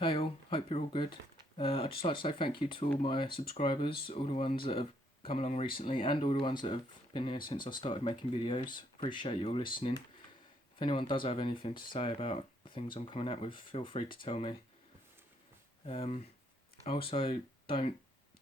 Hey all, hope you're all good. I'd just like to say thank you to all my subscribers, all the ones that have come along recently and all the ones that have been here since I started making videos. Appreciate you all listening. If anyone does have anything to say about the things I'm coming out with, feel free to tell me. I also don't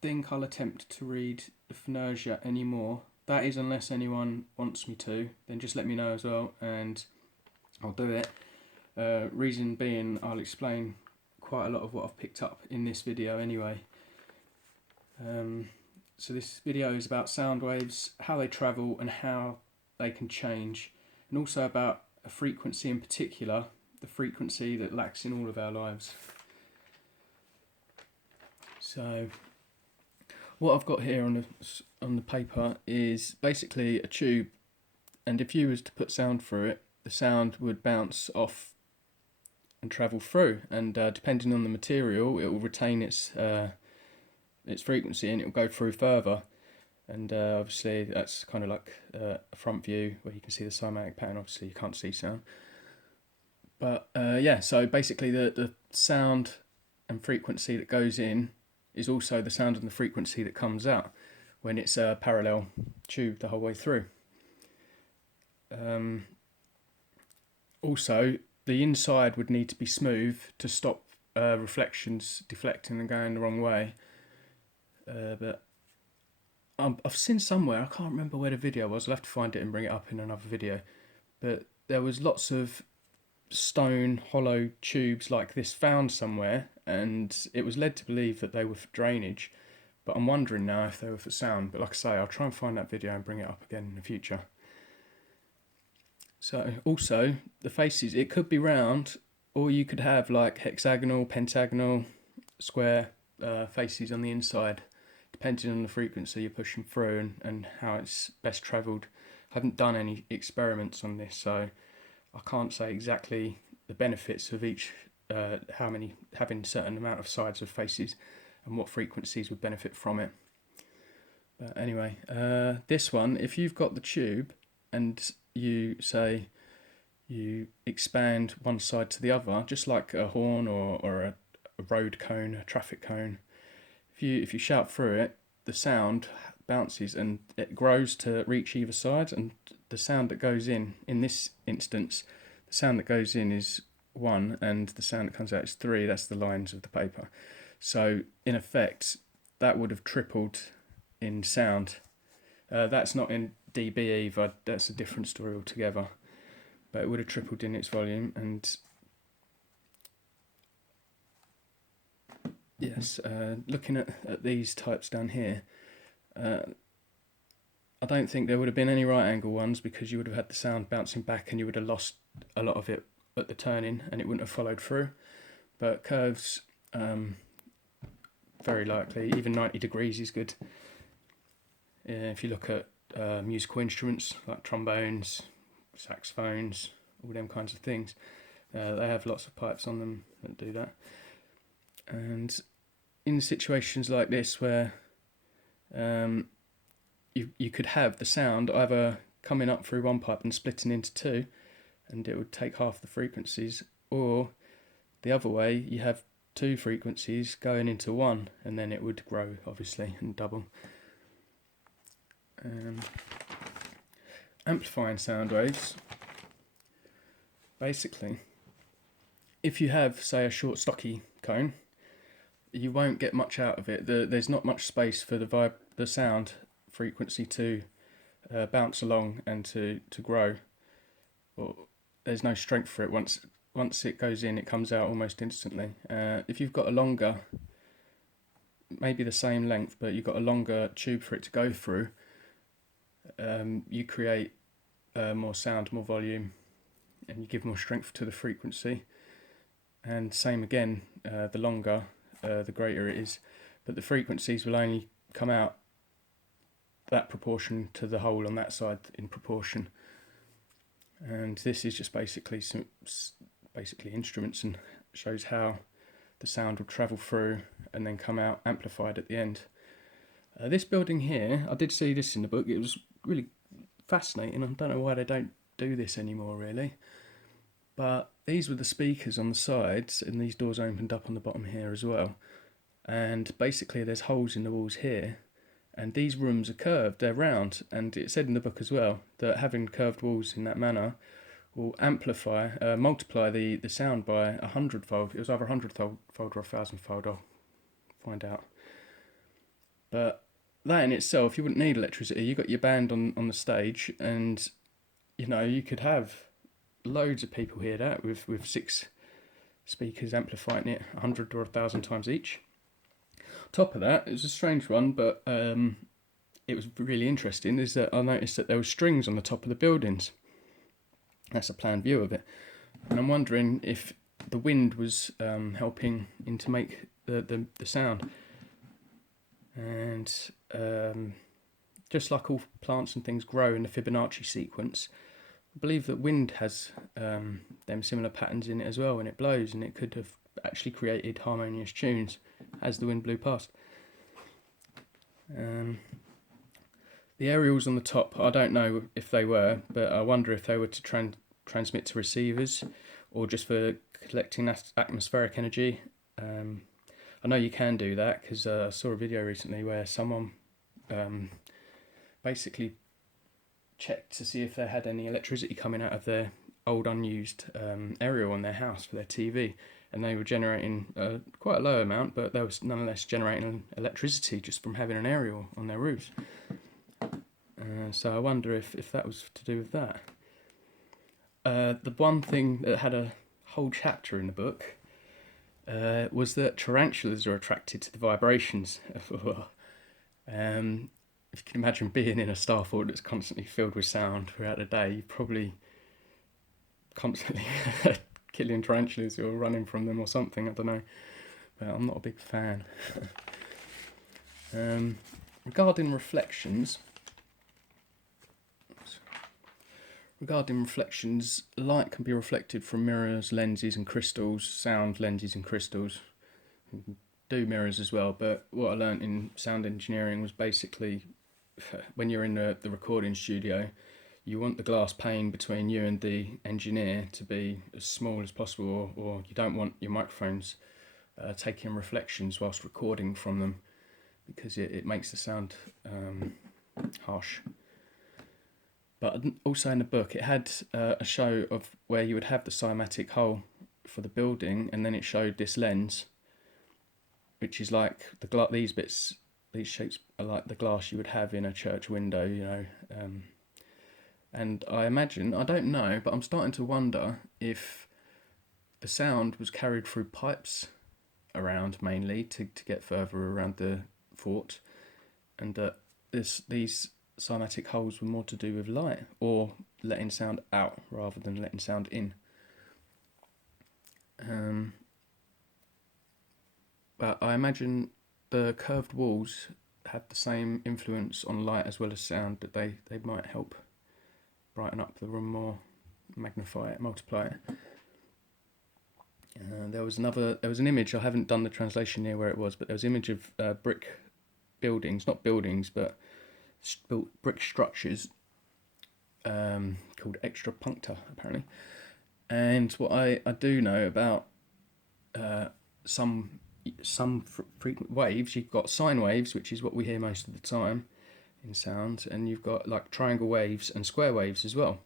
think I'll attempt to read the Phonurgia anymore. That is unless anyone wants me to, then just let me know as well and I'll do it. Reason being, I'll explain quite a lot of what I've picked up in this video anyway. So this video is about sound waves, how they travel and how they can change, and also about a frequency in particular, the frequency that lacks in all of our lives. So what I've got here on the paper is basically a tube, and if you was to put sound through it, the sound would bounce off and travel through, and depending on the material it will retain its frequency and it will go through further. And obviously that's kind of like a front view where you can see the cymatic pattern. Obviously you can't see sound, but yeah, so basically the sound and frequency that goes in is also the sound and the frequency that comes out when it's a parallel tube the whole way through. Also, the inside would need to be smooth to stop reflections deflecting and going the wrong way. But I've seen somewhere, I can't remember where the video was, I'll have to find it and bring it up in another video, but there was lots of stone hollow tubes like this found somewhere, and it was led to believe that they were for drainage, but I'm wondering now if they were for sound. But like I say, I'll try and find that video and bring it up again in the future. So also the faces, it could be round, or you could have like hexagonal, pentagonal, square faces on the inside, depending on the frequency you're pushing through and how it's best travelled. I haven't done any experiments on this, so I can't say exactly the benefits of each, having a certain amount of sides of faces and what frequencies would benefit from it. But anyway, this one, if you've got the tube and you expand one side to the other, just like a horn or a road cone, a traffic cone, if you shout through it, the sound bounces and it grows to reach either side, and the sound that goes in this instance, the sound that goes in is 1 and the sound that comes out is 3. That's the lines of the paper. So in effect that would have tripled in sound. That's not in dB either, that's a different story altogether, but it would have tripled in its volume. And yes, looking at these types down here, I don't think there would have been any right angle ones, because you would have had the sound bouncing back and you would have lost a lot of it at the turning and it wouldn't have followed through. But curves, very likely, even 90 degrees is good. If you look at musical instruments like trombones, saxophones, all them kinds of things, they have lots of pipes on them that do that. And in situations like this where you could have the sound either coming up through one pipe and splitting into two, and it would take half the frequencies, or the other way, you have two frequencies going into one, and then it would grow obviously and double. Amplifying sound waves, basically, if you have, say, a short stocky cone, you won't get much out of it. There's not much space for the sound frequency to bounce along and to grow, or there's no strength for it. Once it goes in, it comes out almost instantly. If you've got a longer, maybe the same length, but you've got a longer tube for it to go through, you create more sound, more volume, and you give more strength to the frequency. And same again, the longer, the greater it is, but the frequencies will only come out that proportion to the hole on that side in proportion. And this is just basically instruments, and shows how the sound will travel through and then come out amplified at the end. This building here, I did see this in the book, it was really fascinating. I don't know why they don't do this anymore really, But these were the speakers on the sides, and these doors opened up on the bottom here as well. And basically, there's holes in the walls here, and these rooms are curved, they're round. And it said in the book as well that having curved walls in that manner will multiply the sound by 100-fold. It was either 100-fold or 1,000-fold, I'll find out. But that in itself, you wouldn't need electricity. You got your band on the stage, and you could have loads of people hear that with 6 speakers amplifying it 100 or 1,000 times each. Top of that, it was a strange one, but it was really interesting, is that I noticed that there were strings on the top of the buildings. That's a planned view of it. And I'm wondering if the wind was helping in to make the sound. And just like all plants and things grow in the Fibonacci sequence, I believe that wind has them similar patterns in it as well when it blows, and it could have actually created harmonious tunes as the wind blew past. The aerials on the top, I don't know if they were, but I wonder if they were to transmit to receivers or just for collecting atmospheric energy. I know you can do that because I saw a video recently where someone basically checked to see if they had any electricity coming out of their old unused aerial on their house for their TV, and they were generating quite a low amount, but they was nonetheless generating electricity just from having an aerial on their roofs. So I wonder if that was to do with that. The one thing that had a whole chapter in the book was that tarantulas are attracted to the vibrations. If you can imagine being in a star fort that's constantly filled with sound throughout the day, you're probably constantly killing tarantulas or running from them or something, I don't know. But I'm not a big fan. Regarding reflections, light can be reflected from mirrors, lenses and crystals, sound lenses and crystals. You can do mirrors as well, but what I learnt in sound engineering was basically when you're in the recording studio, you want the glass pane between you and the engineer to be as small as possible, or you don't want your microphones taking reflections whilst recording from them, because it makes the sound harsh. But also in the book, it had a show of where you would have the cymatic hole for the building, and then it showed this lens, which is like these shapes are like the glass you would have in a church window, and I imagine, I don't know, but I'm starting to wonder if the sound was carried through pipes around mainly to get further around the fort, and that these cymatic holes were more to do with light or letting sound out rather than letting sound in. But I imagine the curved walls have the same influence on light as well as sound, that they might help brighten up the room more, magnify it, multiply it. There was an image, I haven't done the translation near where it was, but there was an image of brick buildings, not buildings, but brick structures called extrapuncta, apparently. And what I do know about some frequent waves, you've got sine waves, which is what we hear most of the time in sound, and you've got like triangle waves and square waves as well.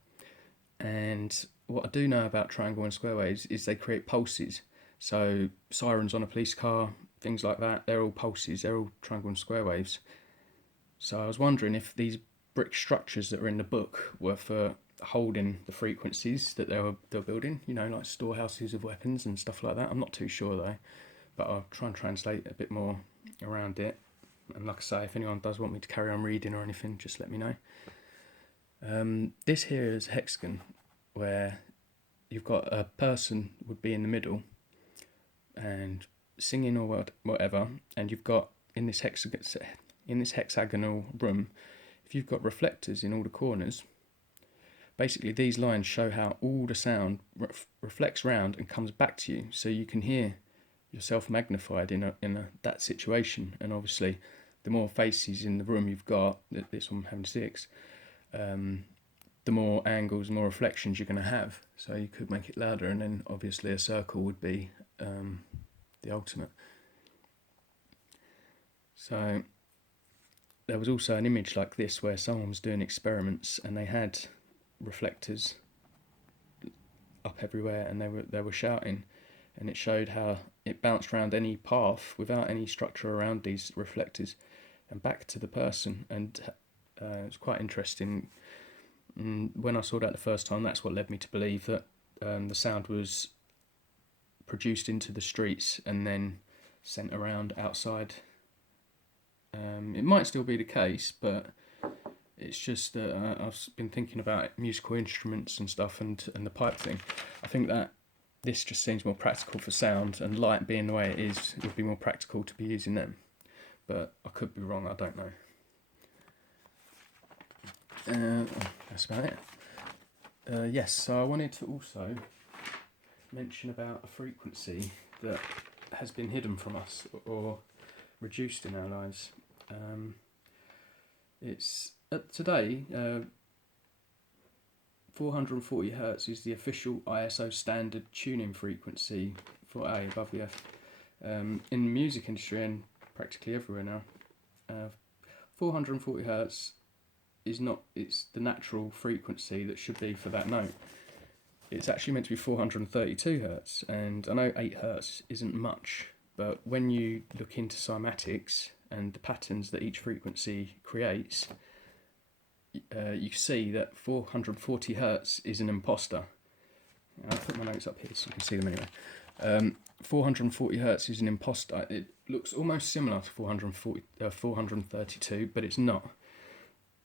And what I do know about triangle and square waves is they create pulses. So sirens on a police car, things like that, they're all pulses, they're all triangle and square waves. So I was wondering if these brick structures that are in the book were for holding the frequencies that they were building, like storehouses of weapons and stuff like that. I'm not too sure though, but I'll try and translate a bit more around it. And like I say, if anyone does want me to carry on reading or anything, just let me know. This here is a hexagon where you've got a person would be in the middle and singing or whatever, and you've got in this hexagonal room, if you've got reflectors in all the corners, basically these lines show how all the sound reflects round and comes back to you, so you can hear yourself magnified in that situation. And obviously the more faces in the room you've got, this one having 6, the more angles, more reflections you're going to have. So you could make it louder, and then obviously a circle would be the ultimate. So there was also an image like this where someone was doing experiments and they had reflectors up everywhere, and they were shouting, and it showed how it bounced around any path without any structure around these reflectors and back to the person. And it was quite interesting. When I saw that the first time, that's what led me to believe that the sound was produced into the streets and then sent around outside. It might still be the case, but it's just that I've been thinking about musical instruments and stuff, and the pipe thing. I think that this just seems more practical for sound, and light being the way it is, it would be more practical to be using them. But I could be wrong, I don't know. That's about it. Yes, so I wanted to also mention about a frequency that has been hidden from us or reduced in our lives. It's today 440 Hz is the official ISO standard tuning frequency for A above the F. In the music industry and practically everywhere now, 440 Hz is not, it's the natural frequency that should be for that note. It's actually meant to be 432 Hz, and I know 8 Hz isn't much, but when you look into cymatics and the patterns that each frequency creates, you see that 440 Hz is an imposter. I'll put my notes up here so you can see them anyway. 440 Hz is an imposter. It looks almost similar to 432, but it's not.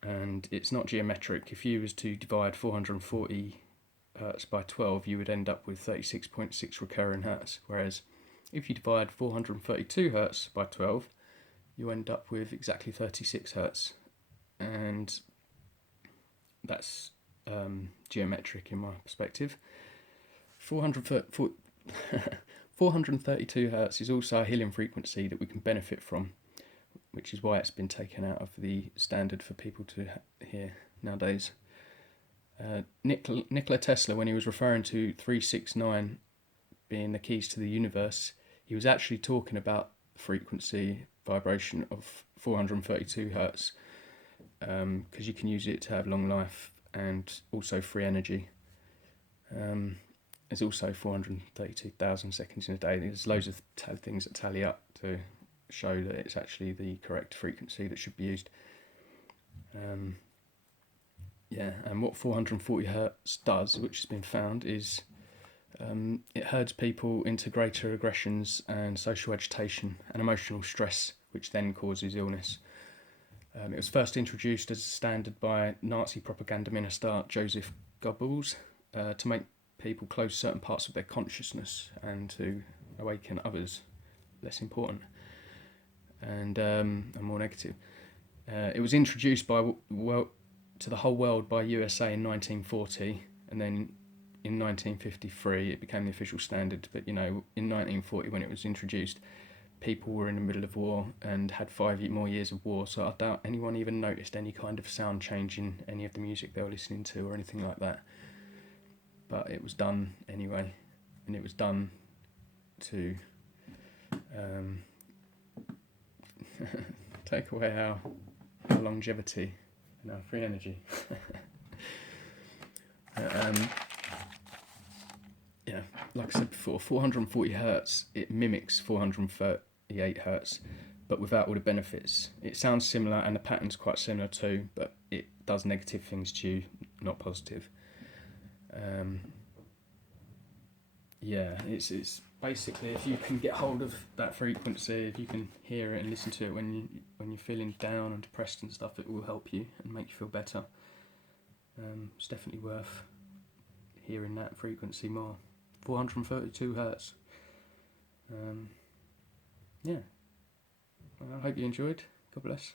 And it's not geometric. If you was to divide 440 Hz by 12, you would end up with 36.6 recurring Hz. Whereas if you divide 432 Hz by 12, you end up with exactly 36 Hz. And that's geometric in my perspective. 432 Hz is also a healing frequency that we can benefit from, which is why it's been taken out of the standard for people to hear nowadays. Nikola Tesla, when he was referring to 369 being the keys to the universe, he was actually talking about frequency vibration of 432 Hz, because you can use it to have long life and also free energy. There's also 432,000 seconds in a day. There's loads of things that tally up to show that it's actually the correct frequency that should be used. And what 440 Hz does, which has been found, is it herds people into greater aggressions and social agitation and emotional stress, which then causes illness. It was first introduced as a standard by Nazi propaganda minister Joseph Goebbels to make people close certain parts of their consciousness and to awaken others less important and more negative. It was introduced to the whole world by USA in 1940, and then in 1953 it became the official standard. But in 1940, when it was introduced, people were in the middle of war and had 5 more years of war, so I doubt anyone even noticed any kind of sound change in any of the music they were listening to or anything like that. But it was done anyway, and it was done to take away our longevity and our free energy. Like I said before, 440 Hz, it mimics 438 Hz, but without all the benefits. It sounds similar and the pattern's quite similar too, but it does negative things to you, not positive. It's basically, if you can get hold of that frequency, if you can hear it and listen to it when you're feeling down and depressed and stuff, it will help you and make you feel better. It's definitely worth hearing that frequency more. 432 Hz. I hope you enjoyed. God bless.